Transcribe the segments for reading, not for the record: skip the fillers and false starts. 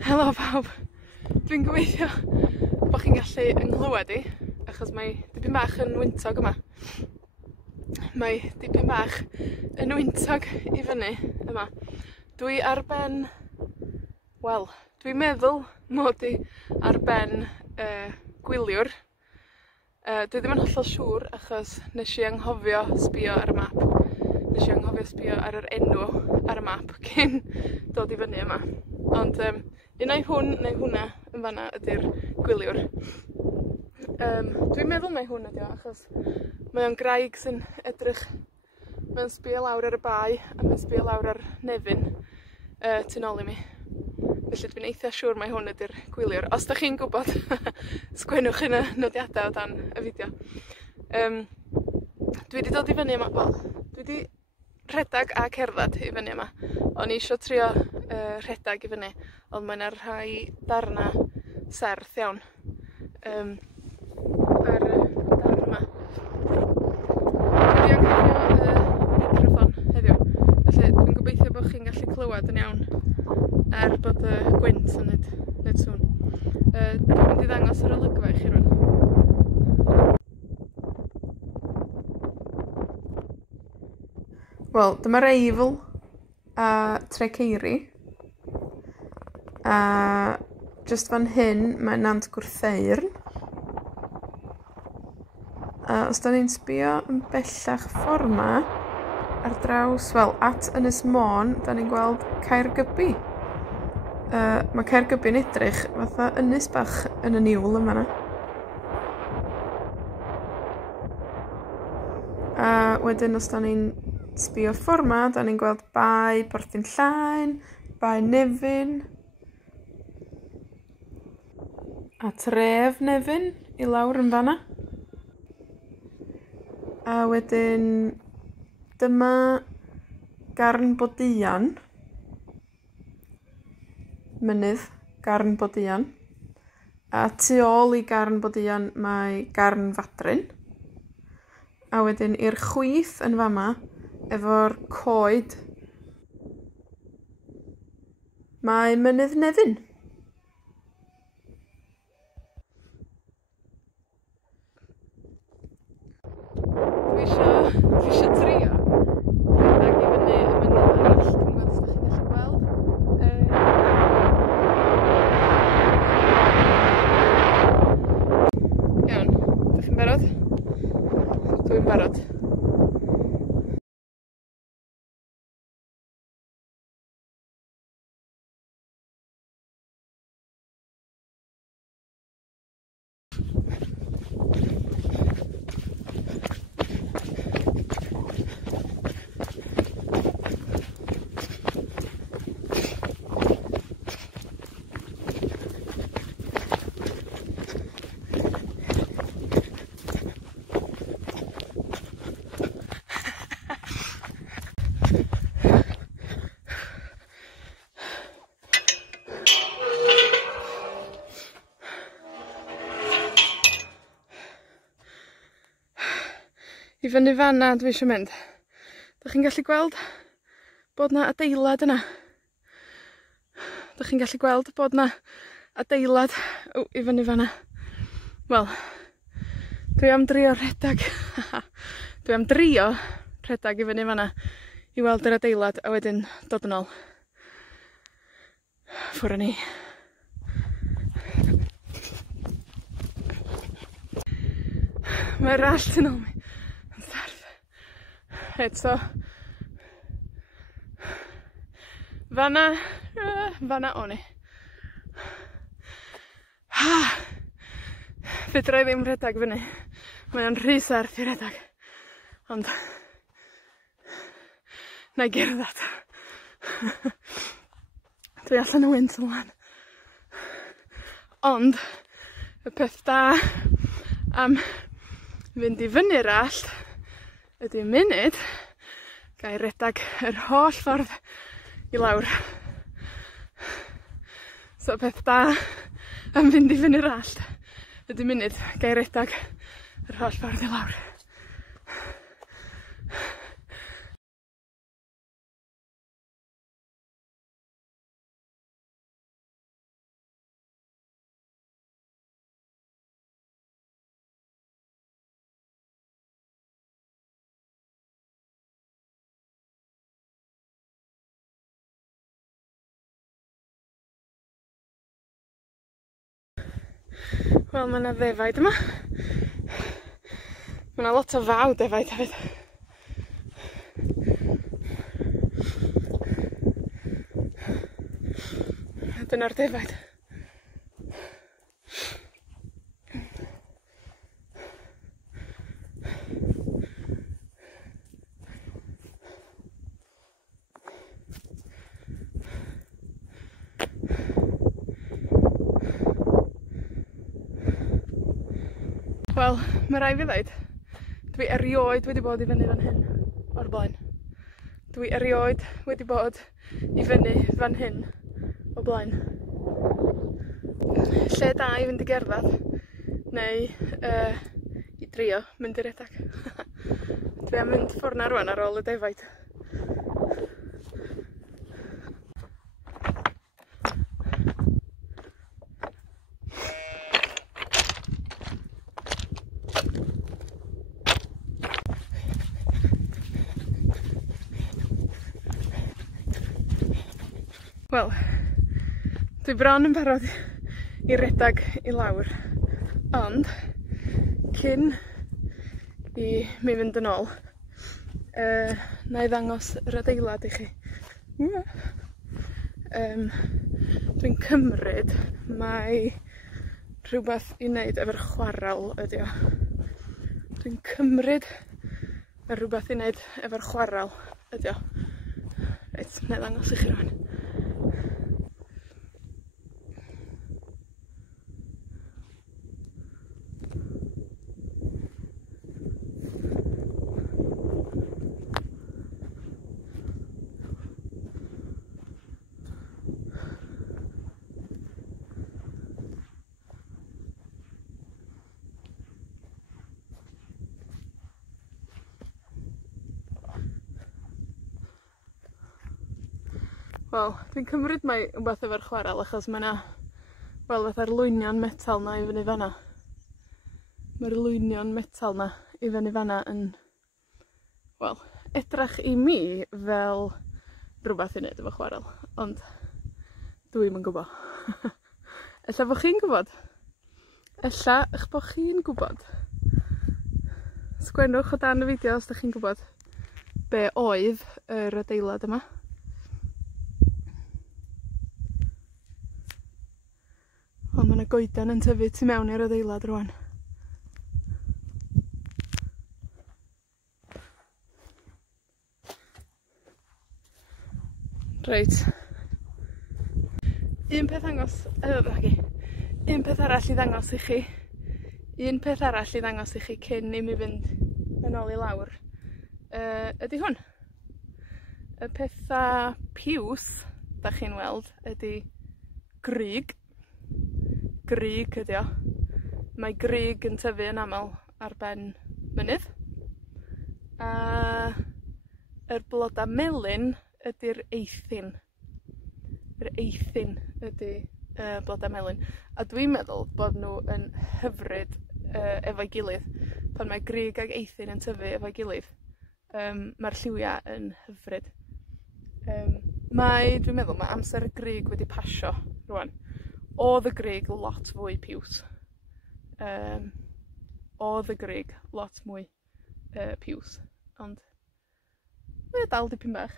Helo pawb. Dwi'n gobeithio bo' chi'n gallu ynghlywed i, achos mae dipyn bach yn wyntog yma. Mae dipyn bach yn wyntog i fyny yma. Dwi ar ben, wel, dwi'n meddwl mod i ar ben gwyliwr. Dwi ddim yn hollol siŵr, achos nesh i anghofio sbïo ar y map. Nesh i anghofio sbïo ar yr enw ar y map cyn dod i fyny yma. Ond, unai hwn neu hwnna yn fan 'na ydi'r gwyliwr. Dwi'n meddwl mai hwn ydi o, achos mae o'n graig sy'n edrych, mae'n sbïo lawr ar y bae, a mae'n sbïo lawr ar Nefyn, tu nôl i mi. Felly dwi'n eitha siŵr mai hwn ydi'r gwyliwr. Os 'dach chi'n gwbod, sgwennwch yn y nodiada o dan y fideo. Dwi 'di dod i fyny yma, wel, dwi 'di rhedag a cerddad i fyny yma. O'n i isio trio rhedag i fyny, ond mae 'na rhai darna serth iawn, ar y darn yma. Dwi 'di anghofio meicroffon heddiw, felly dwi'n gobeithio bo' chi'n gallu clywad yn iawn, er bod y gwynt yn neud sŵn. Dwi'n mynd i ddangos yr olygfa i chi rŵan. Wel, dyma'r Eifl a Treceiri. A jyst fan hyn, mae Nant Gwrtheyrn. A os 'dan ni'n sbïo yn bellach ffor 'ma, ar draws, wel, at Ynys Môn, 'dan ni'n gweld Caergybi. Ma' Caergybi'n edrych fatha ynys bach yn y niwl yn fan 'na. A wedyn os 'dan ni'n sbïo ffor 'ma, 'dan ni'n gweld bae Porthyn Llaen, bae Nefyn, a tref Nefyn i lawr yn fan 'na. A wedyn, dyma Garn Bodeuon. Mynydd Garn Bodeuon. A tu ôl i Garn Bodeuon mae Garn Fadryn. A wedyn i'r chwith yn fama, efo'r coed, mae Mynydd Nefyn. Dwi isio trio rhedag i fyny y mynydd arall. Dwi'n gweld os 'dach chi'n gallu gweld. Iawn, 'dach chi'n barod? Dwi'n barod. I fyny fan 'na dwi isio mynd. 'Dach chi'n gallu gweld bod 'na adeilad yna? 'Dach chi'n gallu gweld bod 'na adeilad, i fyny fan 'na? Wel, dwi am drio rhedag. Dwi am drio rhedag i fyny fan 'na, i weld yr adeilad, a wedyn dod yn ôl. Ffwr â ni. Mae'r allt yn ôl mi. Yn serth. Eto. Fan 'na o'n i. Fedra i ddim rhedag fyny. Mae o'n rhy serth i redag. Ond, nai gerddad. Dwi allan y wynt ymlaen. Ond, y peth da am fynd i fyny'r allt ydi munud gai redag yr holl ffordd i lawr. So peth da am fynd i fyny'r allt ydi munud gai redag yr holl ffordd i lawr. Wel, mae yna ddefaid yma. Mae yna lot o faw defaid hefyd. Dyna'r defaid. Wel, mae rai fi ddeud, dwi erioed wedi bod i fyny fan hyn o'r blaen. Dwi erioed wedi bod i fyny fan hyn o blaen. Lle da i fynd i gerdded, neu i drio mynd i redag. Dwi am mynd ffordd 'na rwan ar ôl y defaid. Wel, dwi bron yn barod i redag i lawr, ond cyn i mi fynd yn ôl, na i ddangos yr adeilad i chi. Dwi'n cymryd mai rhywbeth i wneud efo'r chwarel ydi o. Dwi'n cymryd mai rhywbeth i wneud efo'r chwarel ydi o. Reit, na i ddangos i chi rwan. Wel, dwi'n cymryd mai wbath efo'r chwarel, achos mae 'na, wel, fatha'r lwynion metal 'na i fyny fan 'na. Mae'r lwynion metal 'na i fyny fan 'na yn, wel, edrach i mi fel rhywbeth i wneud efo chwarel, ond dwi'm yn gwbo. Ella bo' chi'n gwbod. Ella eich bo' chi'n gwbod. Sgwennwch o dan y fideo os 'dach chi'n gwbod be' oedd yr adeilad yma. O, ma' 'na goedan yn tyfu tu mewn i'r adeilad rwan. Reit. Un peth arall i ddangos i chi. Un peth arall i ddangos i chi cyn i mi fynd yn ôl i lawr, ydi hwn. Y petha piws, 'dach chi'n weld, ydi grug. Grug ydi o. Mae grug yn tyfu yn amal ar ben mynydd. A yr bloda melyn ydi'r eithin. Yr eithin ydi bloda melyn. A dwi'n meddwl bod nhw yn hyfryd efo'i gilydd. Pan mae grug ag eithin yn tyfu efo'i gilydd, mae'r lliwia yn hyfryd. Dwi'n meddwl mae amser y grug wedi pasio rwan. Oedd y grug lot fwy piws. Oedd y grug lot mwy piws. Ond mae o dal dipyn bach.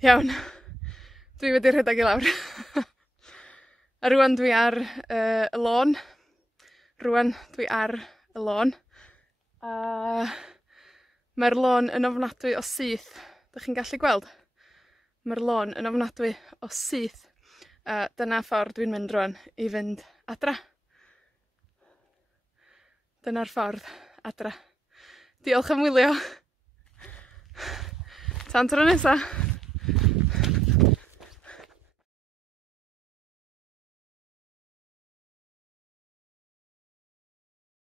Iawn. Dwi wedi rhedag i lawr. A rŵan dwi ar y lôn. Rŵan dwi ar y lôn. A mae'r lôn yn ofnadwy o syth. 'Dych chi'n gallu gweld? Mae'r lôn yn ofnadwy o syth. A dyna ffordd dwi'n mynd rŵan i fynd adra. Dyna'r ffordd adra. Diolch am wylio. Tan tro nesa.